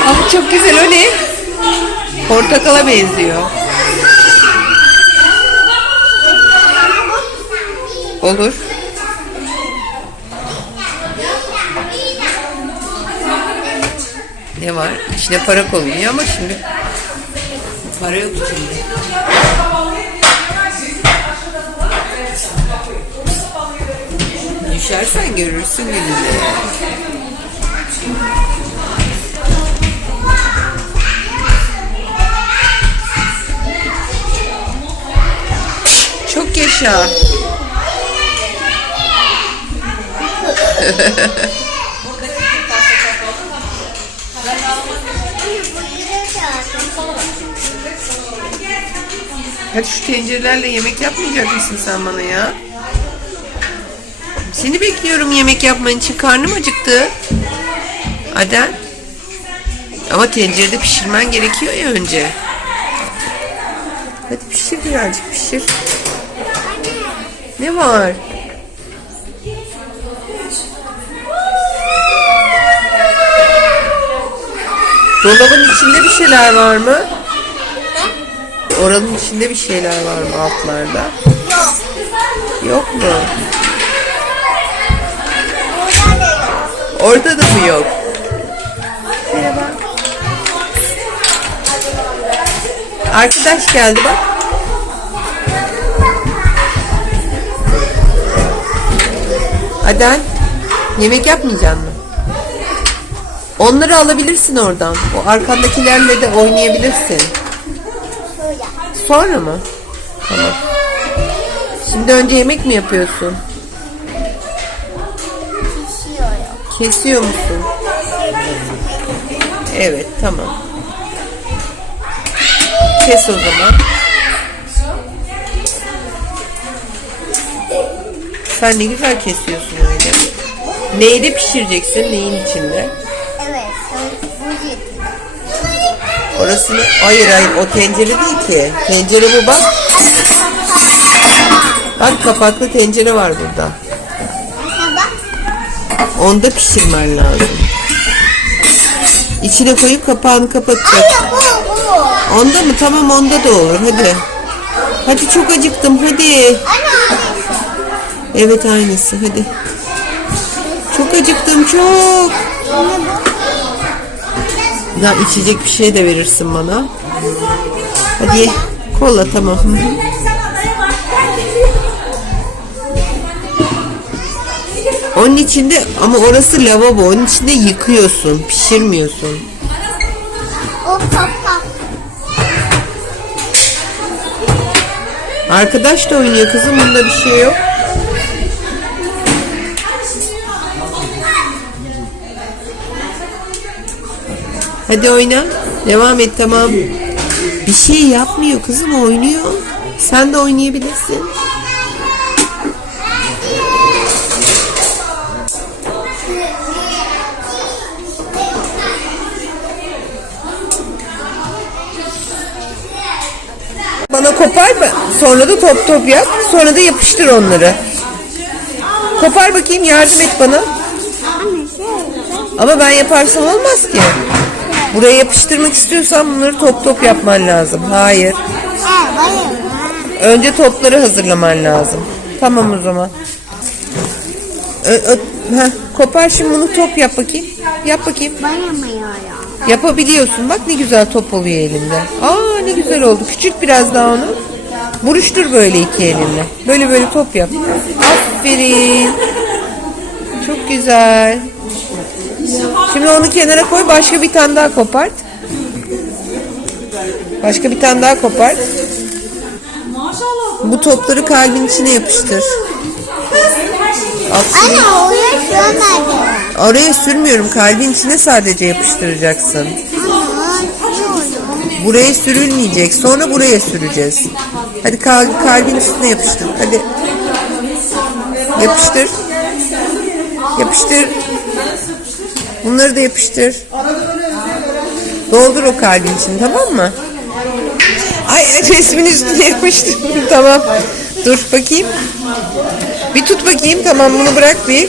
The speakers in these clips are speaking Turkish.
Ah çok güzel o ne? Portakala benziyor. Olur. Ne var? İçine para konuyor ama şimdi para yok içinde. Düşersen görürsün gününü. Yaşa. Hadi şu tencerelerle yemek yapmayacak mısın sen bana ya? Seni bekliyorum yemek yapman için. Karnım acıktı. Aden. Ama tencerede pişirmen gerekiyor ya önce. Hadi pişir birazcık pişir. Ne var? Dolabın içinde bir şeyler var mı? Oranın içinde bir şeyler var mı altlarda? Yok. Yok mu? Orada da mı yok? Merhaba. Arkadaş geldi bak. Aden, yemek yapmayacaksın mı? Onları alabilirsin oradan. O arkandakilerle de oynayabilirsin. Sonra mı? Tamam. Şimdi önce yemek mi yapıyorsun? Pişiyorum. Kesiyor musun? Evet, tamam. Kes o zaman. Sen ne güzel kesiyorsun öyle. Neyde pişireceksin? Neyin içinde? Evet. Orasını... Hayır hayır o tencere değil ki. Tencere bu bak. Bak kapaklı tencere var burada. Onda pişirmen lazım. İçine koyup kapağını kapatacak. Anne bu bu. Onda mı? Tamam onda da olur. Hadi. Hadi çok acıktım. Hadi. Anne. Evet aynısı. Hadi. Çok acıktım çok. Ya içecek bir şey de verirsin bana. Hadi ye. Kola tamam. Onun içinde ama orası lavabo. Onun içinde yıkıyorsun. Pişirmiyorsun. Arkadaş da oynuyor kızım. Bunda bir şey yok. Hadi oyna. Devam et tamam. Bir şey yapmıyor kızım oynuyor. Sen de oynayabilirsin. Bana kopar mı? Sonra da top top yap. Sonra da yapıştır onları. Kopar bakayım yardım et bana. Ama ben yaparsam olmaz ki. Buraya yapıştırmak istiyorsan bunları top top yapman lazım. Hayır. Önce topları hazırlaman lazım. Tamam o zaman. Ö, ö, heh, kopar şimdi bunu top yap bakayım. Yap bakayım. Yapabiliyorsun. Bak ne güzel top oluyor elinde. Aa ne güzel oldu. Küçült biraz daha onu. Buruştur böyle iki elinle. Böyle böyle top yap. Aferin. Çok güzel. Şimdi onu kenara koy. Başka bir tane daha kopart. Başka bir tane daha kopart. Bu topları kalbin içine yapıştır. Aferin. Anne oraya nerede? Oraya sürmüyorum. Kalbin içine sadece yapıştıracaksın. Buraya sürülmeyecek. Sonra buraya süreceğiz. Hadi kal kalbin üstüne yapıştır. Hadi. Yapıştır. Yapıştır. Bunları da yapıştır. Doldur o kalbin için tamam mı? Ay resmin üstüne yapıştır. tamam. Dur bakayım. Bir tut bakayım. Tamam bunu bırak bir.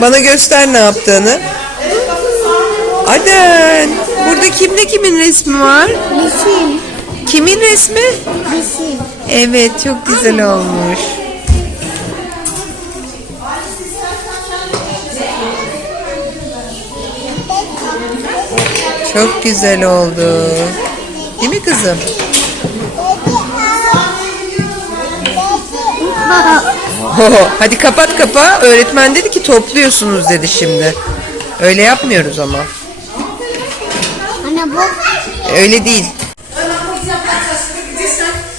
Bana göster ne yaptığını. Aden. Burada kimde kimin resmi var? Bisim. Kimin resmi? Bisim. Evet çok güzel olmuş. Çok güzel oldu. Değil mi kızım? Hadi kapat kapa. Öğretmen dedi ki topluyorsunuz dedi şimdi. Öyle yapmıyoruz ama. Anne bu. Öyle değil.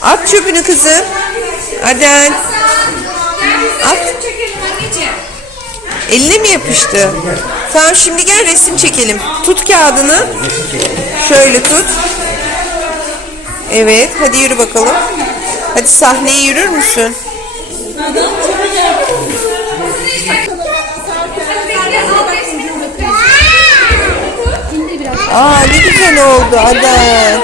At çöpünü kızım. Aden. At. Eline mi yapıştı? Tamam şimdi gel resim çekelim. Tut kağıdını. Şöyle tut. Evet hadi yürü bakalım. Hadi sahneye yürür müsün? Aa ne güzel oldu Aden.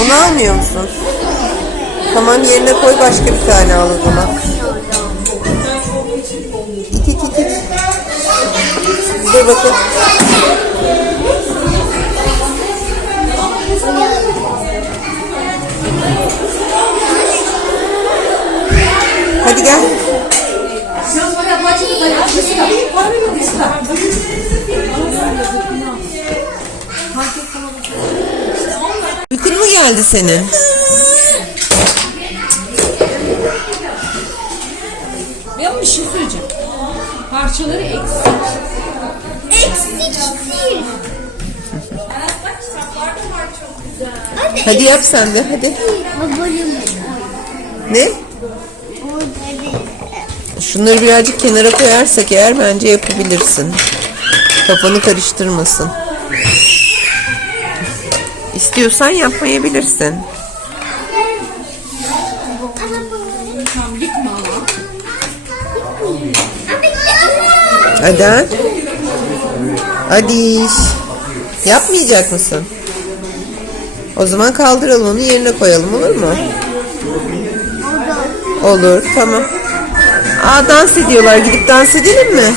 Onu almıyor musun? Tamam yerine koy başka bir tane al o zaman. İt it it. Dur bakın. Hadi gel. Uykun mu geldi senin? Ben bir şey söyleyeceğim. Parçaları eksik. Eksik değil. Hadi yap sen de hadi. Bu bölüm. Ne? Şunları birazcık kenara koyarsak eğer bence yapabilirsin. Kafanı karıştırmasın. İstiyorsan yapmayabilirsin. Hadi. Hadi. Yapmayacak mısın? O zaman kaldıralım onu yerine koyalım olur mu? Olur tamam. Aa dans ediyorlar gidip dans edelim mi?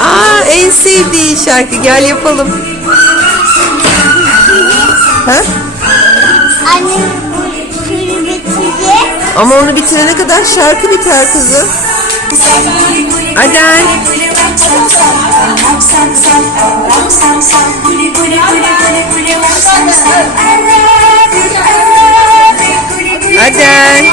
Aa en sevdiği şarkı gel yapalım. Ha? Anne. Ama onu bitirene kadar şarkı biter kızım. Adel. Adel.